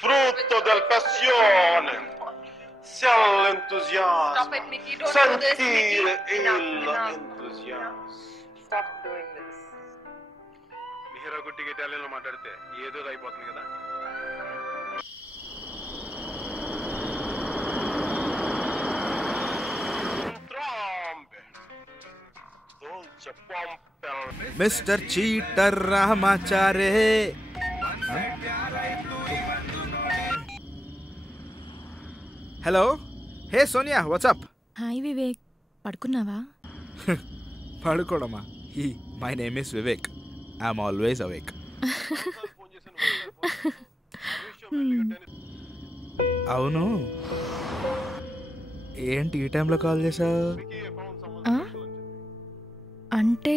Frutto del passione, sia l'entusiasmo, sentire l'entusiasmo. Stop doing this. Mihira గుట్టికి ఇటాలియన్లో మాట్లాడితే ఏదో అయిపోతుంది కదా. మిస్టర్ చీటర్ రామాచారే. Hello, hey Sonia, what's up? Hi Vivek, పడుకున్నావా? పడుకోవడమా? My name is Vivek, I'm always awake. అవును, ఏంటి ఈ టైంలో కాల్ చేసావు? అంటే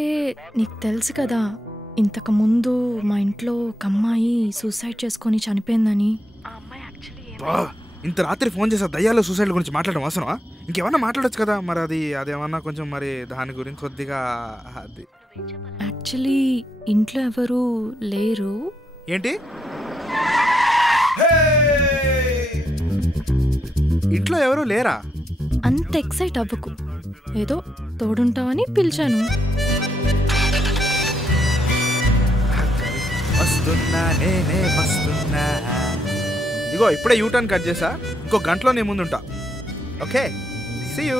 నీకు తెలుసు కదా, ఇంతకు ముందు మా ఇంట్లో ఒక అమ్మాయి సూసైడ్ చేసుకొని చనిపోయిందని. ఇంత రాత్రి ఫోన్ చేసా దయ్యాలు సూసైడ్ గురించి మాట్లాడడం అవసరమా? ఇంకేమన్నా మాట్లాడచ్చు కదా. మరి అదేమన్నా కొంచెం మరి దాని గురించి కొద్దిగా అది. యాక్చువల్లీ ఇంట్లో ఎవరు లేరు. ఏంటి? ఇంట్లో ఎవరు లేరా? అంత ఎక్సైట్ అవ్వకు, ఏదో తోడుంటావని పిలిచాను. వస్తున్నా, నేనే వస్తున్నా. ఇగో ఇప్పుడే యూటర్న్ కట్ చేసా, ఇంకో గంటలో నీ ముందుంటా. Okay, see you.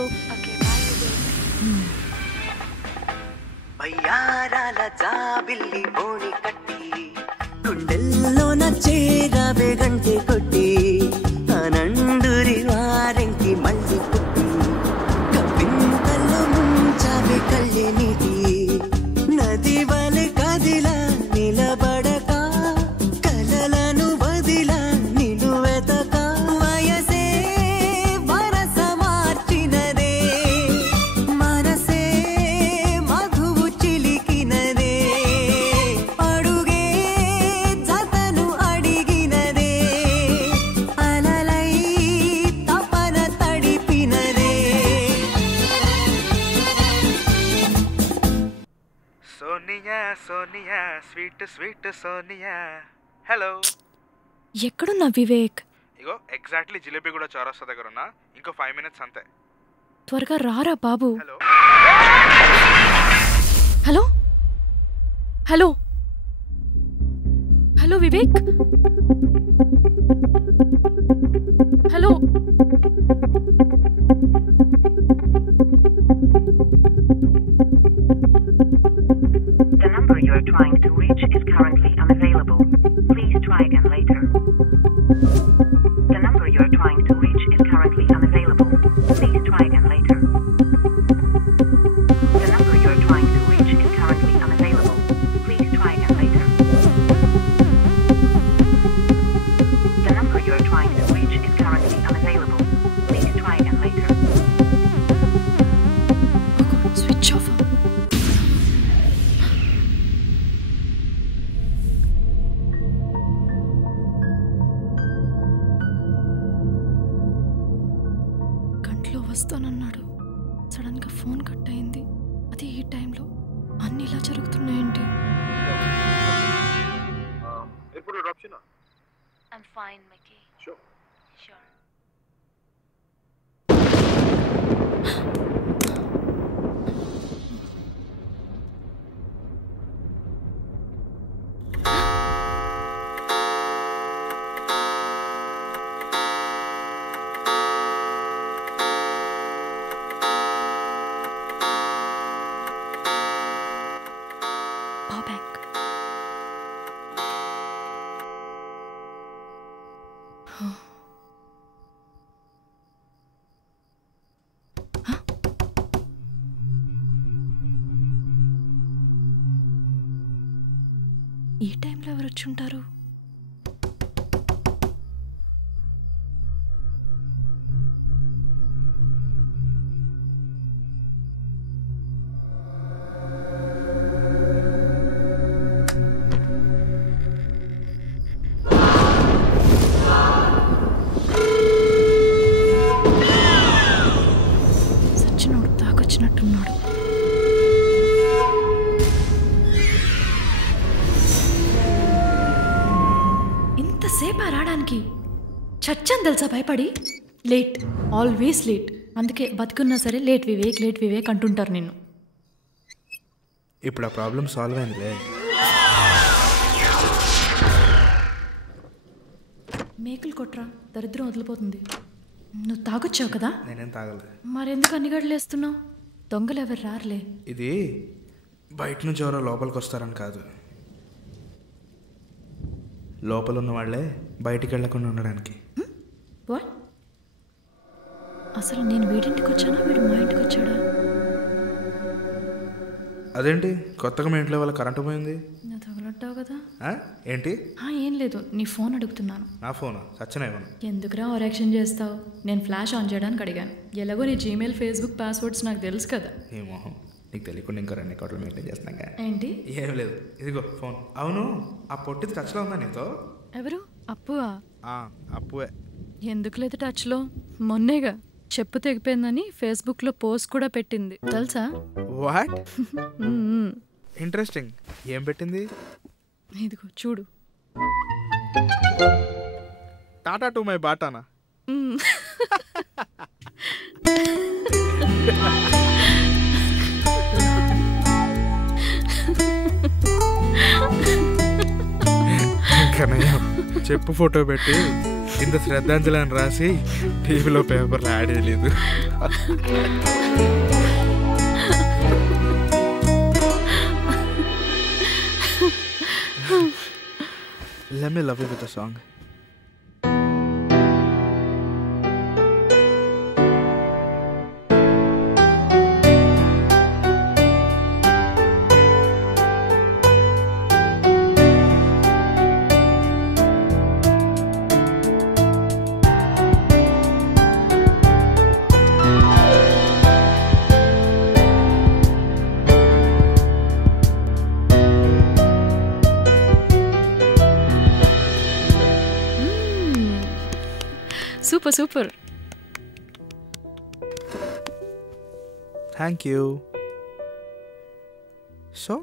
బయ్యారాల జాబిల్లి బోని కట్టి గుండెల్లో నచ్చేరావే గంటే కొట్టి ఆనందురి వారెంకి మళ్ళీ పుట్టి కప్పింతల్లో ముంచావే కళ్ళే నీటి నది వలె కదిలా నిలబడక కలలను వదిలా నిలువెతక వయసే వరస మార్చినదే మనసే మధువు చిలికినదే అడుగే జతను అడిగినదే అలలై తపన తడిపినదే. Sonia Sonia sweet sweet Sonia. Hello, ఎక్కడున్నా వివేక్? ఇగో ఎగ్జాక్ట్లీ జిలేబీ కూడా చౌరస్తా దగ్గర ఉన్నా, ఇంకో 5 minutes అంతే. త్వరగా రారా బాబు. Hello hello hello hello Vivek, hello. The number you are trying to reach is currently unavailable. Please try again later. The number you are trying to reach is currently unavailable. Please try again later. The number you are trying to reach is currently unavailable. Please try again later. The number you are trying to reach is currently unavailable. Please try again later. Switch off. గంటలో వస్తానన్నాడు, sudden గా phone cut అయింది. అది ఈ టైంలో. అన్ని ఇలా జరుగుతున్నాయేంటి? ఎప్పుడు drop చేయనా? I'm fine, Mickey. Sure. Sure. Power bank. ఈ టైంలో ఎవరు వచ్చుంటారు? వచ్చినట్టున్నాడు. ఇంతసేపు రావడానికి చచ్చాను తెలుసా భయపడి. Late, always late. అందుకే బతుకున్నా సరే లేట్ వివేక్ అంటుంటారు నిన్ను. ఇప్పుడు ఆ ప్రాబ్లం సాల్వ్ అయిందిలే. మేకులు కొట్రా, దరిద్రం వదిలిపోతుంది. నువ్వు తాగొచ్చావు కదా? నేనేం తాగలేదు. మరెందుకు అన్ని గడ్డలు వేస్తున్నావు? దొంగలు ఎవరు రారులే. ఇది బయట నుంచి ఎవరో లోపలికి వస్తారని కాదు, లోపల ఉన్న వాళ్ళే బయటికి వెళ్ళకుండా ఉండడానికి. వాట్? అసలు నేను వీడింటికి వచ్చానా, వీడు మా ఇంటికి వచ్చాడా? అదేంటి కొత్తగా మీ ఇంట్లో వాళ్ళ కరెంటు పోయింది? నువ్వు తగలట్టావు కదా. ఏంటి? ఏం లేదు, నీ ఫోన్ అడుగుతున్నాను. నా ఫోనా? సచ్చన ఇవ్వను. ఎందుకురా ఓవరాక్షన్ చేస్తావు? నేను ఫ్లాష్ ఆన్ చేయడానికి అడిగాను. ఎలాగో నీ జీమెయిల్, ఫేస్బుక్ పాస్వర్డ్స్ నాకు తెలుసు కదా. ఏ మొహం, నీకు తెలియకుండా ఇంకా 2 అకౌంట్లు మెయింటైన్ చేస్తున్నాగా. ఏంటి? ఏం లేదు, ఇదిగో ఫోన్. అవును, ఆ పొట్టిది టచ్లో ఉందా నీతో? ఎవరు? అప్పువా? అప్పువే. ఎందుకు లేదు టచ్లో? మొన్నేగా చెప్పు తెగిపోయిందని ఫేస్బుక్లో పోస్ట్ కూడా పెట్టింది తెలుసా? వాట్? ఇంట్రెస్టింగ్. ఏం పెట్టింది? ఇదిగో చూడు. టాటా టు మై బాటానా? చెప్పు ఫోటో పెట్టి కింద శ్రద్ధాంజలి అని రాసి టీవీలో పేపర్లో యాడ్ చేయలేదు. Let me love you with a song. Super. Thank you. So?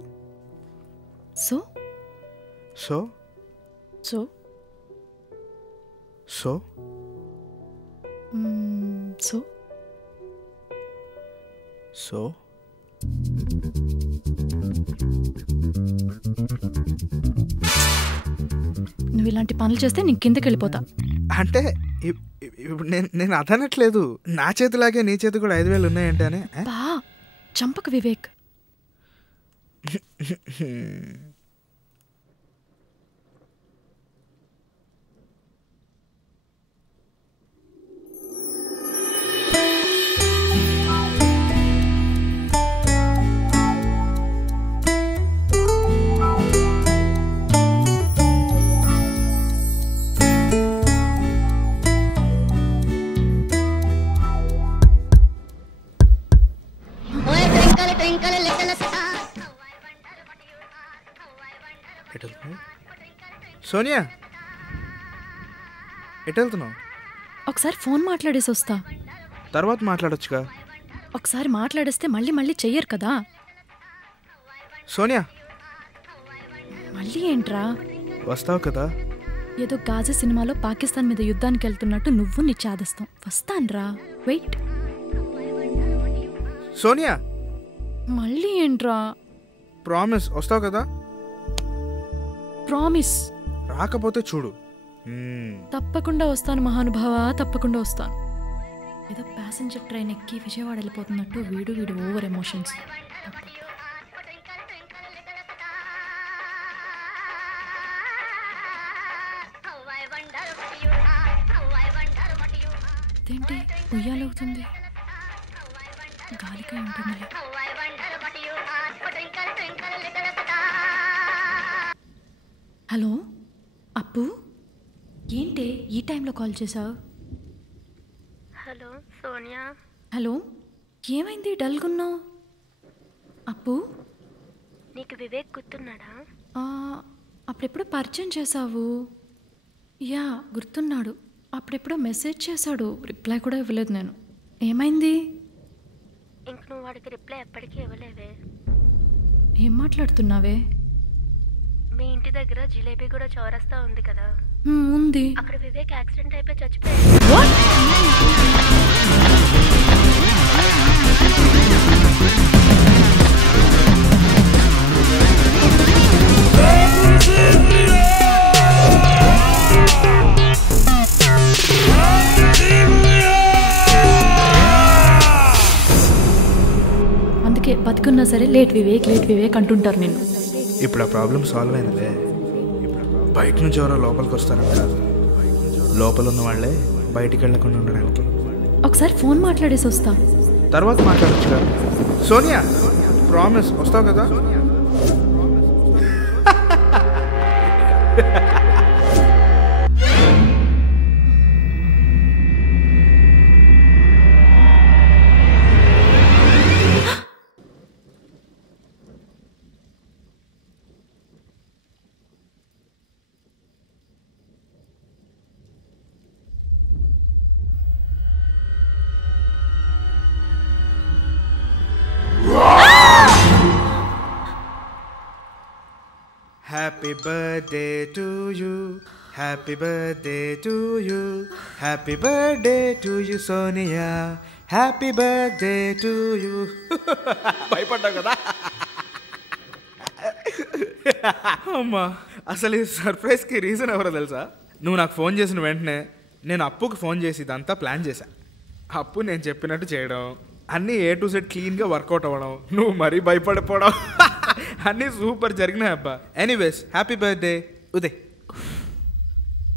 నువ్వు ఇలాంటి పనులు చేస్తే నీ కిందకి వెళ్ళిపోతా. అంటే నేను అదనట్లేదు. నా చేతిలాగే నీ చేతి కూడా 5,000 ఉన్నాయంటే అని. చంపక వివేక్. సోనియా, ఎటు వెళ్తున్నావు? ఒకసారి ఫోన్ మాట్లాడేసి వస్తా. తర్వాత మాట్లాడొచ్చుగా. ఒకసారి మాట్లాడేస్తే మళ్ళీ చెయ్యరు కదా. సోనియా, మళ్ళీ ఏంట్రా? వస్తావు కదా. ఏదో గాజీ సినిమాలో పాకిస్తాన్ మీద యుద్ధానికి వెళ్తున్నట్టు నువ్వు నీ చాదస్తాం. వస్తాన్రా, వెయిట్. సోనియా, మళ్ళీ ఏంట్రా? ప్రామిస్ వస్తావు కదా. ప్రామిస్. రాకపోతే చూడు. తప్పకుండా వస్తాను మహానుభావ, తప్పకుండా వస్తాను. ఏదో ప్యాసింజర్ ట్రైన్ ఎక్కి విజయవాడ వెళ్ళిపోతున్నట్టు వీడు ఓవర్ ఎమోషన్స్. అదేంటి ఉయ్యాలవుతుంది? గాలిగా ఉంటుంది. హలో అప్పు, ఏంటి ఈ టైంలో కాల్ చేసావు? హలో సోనియా. హలో, ఏమైంది డల్గున్నావు? అప్పు, నీకు వివేక్ గుర్తున్నాడా? అప్పుడెప్పుడో పరిచయం చేసావు. యా గుర్తున్నాడు. అప్పుడెప్పుడో మెసేజ్ చేశాడు, రిప్లై కూడా ఇవ్వలేదు నేను. ఏమైంది? ఇంక నువ్వు వాడికి రిప్లై ఎప్పటికీ ఇవ్వలేవే. ఏం మాట్లాడుతున్నావే? మీ ఇంటి దగ్గర జిలేబీ కూడా చౌరస్తా ఉంది కదా, ఉంది. అక్కడ వివేక్ యాక్సిడెంట్ అయిపోయి చచ్చిపోయాడు. అందుకే బతుకున్నా సరే లేట్ వివేక్ అంటుంటారు నేను. ఇప్పుడు ఆ ప్రాబ్లం సాల్వ్ అయిందిలే. బయట నుంచి ఎవరో లోపలికి వస్తారని కాదు, లోపల ఉన్న వాళ్ళే బయటికి వెళ్ళకుండా ఉండడానికి. ఒకసారి ఫోన్ మాట్లాడేసి వస్తా. తర్వాత మాట్లాడచ్చు కదా. సోనియా ప్రామిస్ వస్తావు కదా? Happy birthday to you, happy birthday to you, happy birthday to you Sonia, happy birthday to you. భయపడ్డావు కదా? అమ్మా, అసలు ఈ సర్ప్రైజ్కి రీజన్ ఎవరో తెలుసా? నువ్వు నాకు ఫోన్ చేసిన వెంటనే నేను అప్పుకి ఫోన్ చేసి ఇదంతా ప్లాన్ చేశా. అప్పు నేను చెప్పినట్టు చేయడం, అన్నీ A to Z క్లీన్గా వర్కౌట్ అవ్వడం, నువ్వు మరీ భయపడిపోవడం, అన్నీ సూపర్ జరిగినాయి అబ్బా. Anyways happy birthday Uday.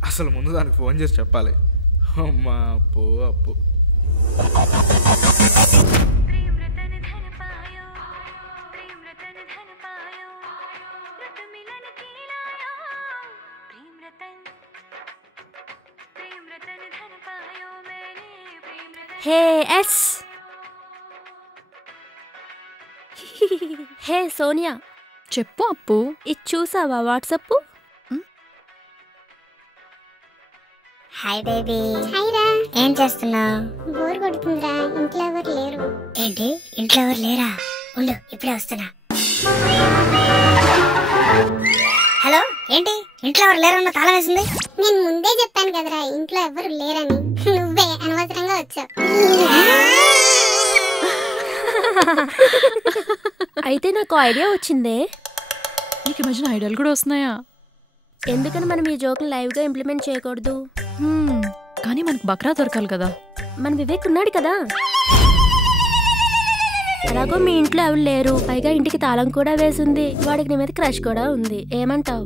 అసలు ముందు దానికి ఫోన్ చేసి చెప్పాలి. అమ్మా అప్పు అప్పు. హే ఎస్ హే సోనియా, చెప్పు అప్పు. ఇది చూసావా వాట్సాప్? Hi baby. హాయ్ రా. ఏం చేస్తున్నావు? బోర్ కొడుతుందిరా, ఇంట్లో ఎవరు లేరు. ఏంటి ఇంట్లో ఎవరు లేరా? ఉండు ఇప్పుడే వస్తున్నా. హలో, ఏంటి ఇంట్లో ఎవరు లేరన్న తాళం వేసింది? నేను ముందే చెప్పాను కదరా ఇంట్లో ఎవరు లేరని, నువ్వే అనవసరంగా వచ్చావు. అయితే నాకు ఐడియా వచ్చిందే. నీకు ఈ మధ్యన ఐడియాలు కూడా వస్తున్నాయా? ఎందుకని మనం ఈ జోక్ని లైవ్గా ఇంప్లిమెంట్ చేయకూడదు? కానీ మనకు బక్రా దొరకాలి కదా. మన వివేక్ ఉన్నాడు కదా. అలాగో మీ ఇంట్లో ఎవరు లేరు, పైగా ఇంటికి తాళం కూడా వేసింది, వాడికి నీ మీద క్రష్ కూడా ఉంది. ఏమంటావు?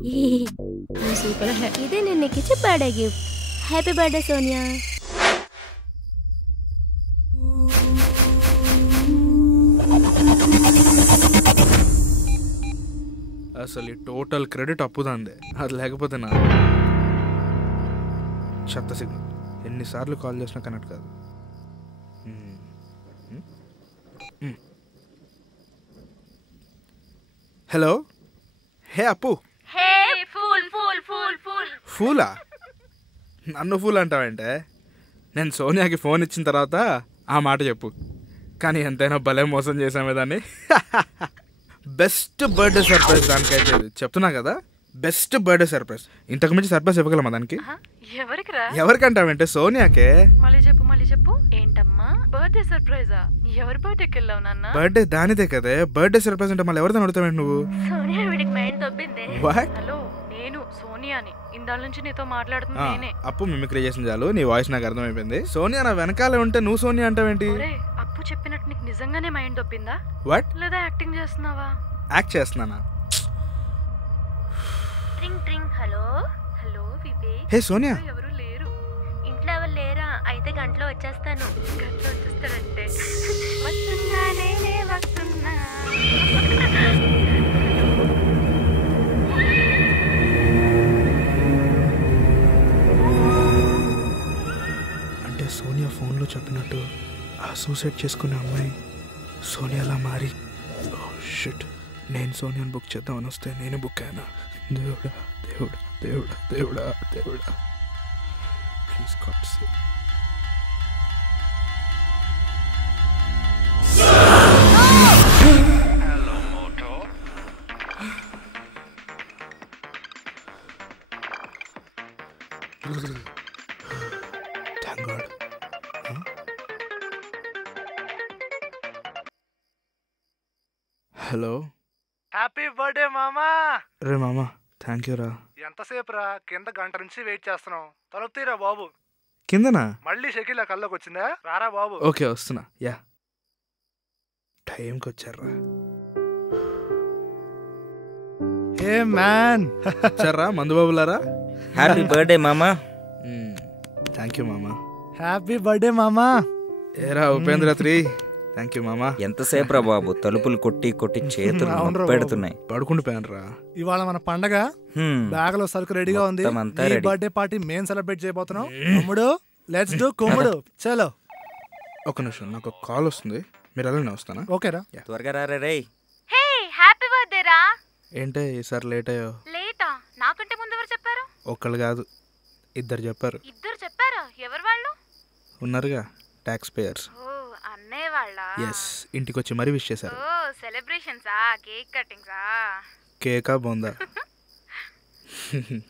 ఇదే నేను నీకు ఇచ్చే birthday gift. Happy birthday Sonia. అసలు ఈ టోటల్ క్రెడిట్ అప్పుదందే, అది లేకపోతే నా చెత్త సిగ్నల్. ఎన్నిసార్లు కాల్ చేసినా కనెక్ట్ కాదు. హలో, హే అప్పు. ఫూలా? నన్ను ఫూల్ అంటావంటే? నేను సోనియాకి ఫోన్ ఇచ్చిన తర్వాత ఆ మాట చెప్పు. కానీ ఎంతైనా భలే మోసం చేసామే దాన్ని. బెస్ట్ బర్త్డే సర్ప్రైజ్ దానికైతే చెప్తున్నా కదా, బెస్ట్ బర్త్డే సర్ప్రైజ్. ఇంతకు మించి సర్ప్రైజ్ ఇవ్వగలమా దానికి? ఎవరికంటావంటే సోనియాకే. మళ్ళీ చెప్పు. ఏంటమ్మా బర్త్డే సర్ప్రైజా? ఎవరి బర్త్డేకి వెళ్ళావు నాన్న? బర్త్డే దానిదే కదే. బర్త్డే సర్ప్రైజ్ అంటే మళ్ళీ ఎవరితో అడుగుతావేంటి నువ్వు? సోనియా వీడికి మైండ్ దొబ్బిందే. హలో, నేను సోనియాని. ఇందాల నుంచి నీతో మాట్లాడుతున్నా నేనే. అప్పు మిమిక్రీ చేసిన చాలు, నీ వాయిస్ నాకు అర్థమైపోయింది. సోనియా నా వెనకాల ఉంటే నువ్వు సోనియా అంటావేంటి? అప్పు చెప్పినట్టు నీకు నిజంగానే మైండ్ దొబ్బిందా? వాట్? లేదా యాక్టింగ్ చేస్తున్నావా? యాక్ట్ చేస్తున్నానా? ట్రింగ్ ట్రింగ్. హలో వివేక్. హే సోనియా. ఎవరు లేరు ఇంట్లో. ఎవరు లేరా? అయితే గంటలో వచ్చేస్తాను. గంటలో వచ్చేస్తానంటే వస్తున్నా, నేనే వస్తున్నా. అంటే సోనియా ఫోన్లో చెప్పినట్టు ఆ సూసైడ్ చేసుకునే అమ్మాయి సోనియాలా మారి, ఓ షిట్, నేను సోనియాని బుక్ చేద్దామని వస్తే నేను బుక్ అయినా. దేవుడా దేవుడా దేవుడా దేవుడా దేవుడా, please God save. Hello. Happy birthday మామా. రే మామా, థ్యాంక్ యూ రా. ఎంతసేపు రా, కింద గంట నుంచి వెయిట్ చేస్తున్నాం. తలుపు తీరా బాబు. కిందనా? మళ్ళీ షకిల్ కల్లోకి వచ్చిందా? రారా బాబు. ఓకే వస్తున్నా. యా, టైంకి వచ్చారా? ఏ మ్యాన్. వచ్చారా మందు బాబులారా? హ్యాపీ బర్త్డే మామా. థ్యాంక్ యూ మామా. హ్యాపీ బర్త్డే మామా. ఏరా ఉపేంద్ర 3, థ్యాంక్ యూ మామా. ఎంతసేపు రా బాబు, తలుపులు కొట్టి కొట్టి చేతులు పెడుతున్నాయి. పడుకుండిపోయాను రా. ఇవాళ మన పండగ. బ్యాగ్ లో సరుకు రెడీగా ఉంది. బర్త్డే పార్టీ మేము సెలబ్రేట్ చేయబోతున్నాం. తమ్ముడు లెట్స్ డూ కుమ్ముడు. చలో. ఒక నిమిషం, నాకు ఒక కాల్ వస్తుంది. మీరు అలానే వస్తానా? ఓకేరా, త్వరగా రారే రే. హే హ్యాపీ బర్త్డే రా. ఏంటే ఈసారి లేట్ అయ్యో? లేటా? నాకంటే ముందు ఎవరు చెప్పారు? ఒక్కళ్ళు కాదు, ఇద్దరు చెప్పారు. ఇద్దరు చెప్పారా? ఎవరు వాళ్ళు? ఉన్నారుగా, ట్యాక్స్ పేయర్స్. ఓ అన్నయ్య వాళ్ళ? ఎస్, ఇంటికి వచ్చి మరీ విష్ చేశారు. ఓ సెలబ్రేషన్సా? కేక్ కటింగ్సా? కేకా బోందా?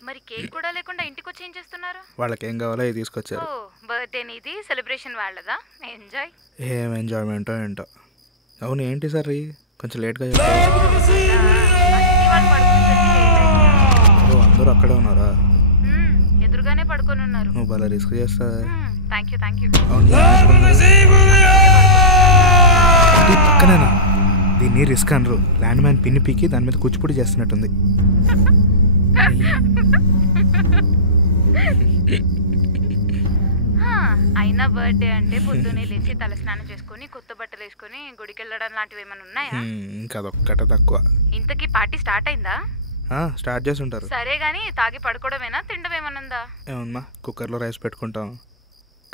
మరి కేక్ కూడా లేకుండా ఇంటికి వచ్చి ఏం చేస్తున్నారు? వాళ్ళకి ఏం కావాలో అది తీసుకొచ్చారు. ఓ బర్త్డే నీది, సెలబ్రేషన్ వాళ్ళదా? ఎంజాయ్. ఏం ఎంజాయ్మెంటో ఏంటో. అవును ఏంటి సార్ కొంచెం లేట్గా అందరూ అక్కడే ఉన్నారా? ఎదురుగానే పడుకొని ఉన్నారు. నువ్వు భలే రిస్క్ చేస్తా. Thank you thank you. పక్కనేనా? దీన్ని రిస్క్ అనరు. ల్యాండ్ మ్యాన్ పిన్ని పీకి దాని మీద కూచిపూడి చేస్తున్నట్టుంది. అయినా బర్త్డే అంటే పొద్దునే లేచి తలస్నానం చేసుకుని కొత్త బట్టలు వేసుకుని గుడికి వెళ్ళడం లాంటివి ఏమైనా ఉన్నాయా? ఇంకా అదొక్కటే తక్కువ. ఇంతకీ పార్టీ స్టార్ట్ అయిందా? స్టార్ట్ చేసి ఉంటారు. సరే గానీ తాగి పడుకోవడమేనా, తినడం ఏమన్నా? ఏమన్నా కుక్కర్లో రైస్ పెట్టుకుంటాం,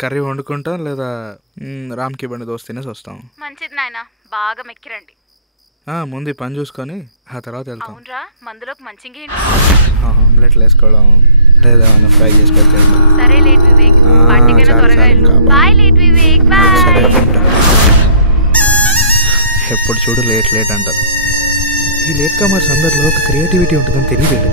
కర్రీ వండుకుంటాం, లేదా రామ్కి బండి దోశ తినేసి వస్తాం. మంచిది నాయన, బాగా మెక్కిరండి. ముందు పని చూసుకొని ఆ తర్వాత వెళ్తాం. అవునరా, మందులోకి మంచిగా ఆమ్లెట్లు వేసుకోవడం లేదా ఫ్రై చేసి పెట్టేది. సరే లేట్ వివేక్, పార్టీకైనా త్వరగా వెళ్ళు. Bye late Vivek, bye. ఎప్పుడు చూడు లేట్ లేట్ అంటారు. ఈ లేట్ కమర్స్ అందరిలో ఒక క్రియేటివిటీ ఉంటుందని తెలియదు.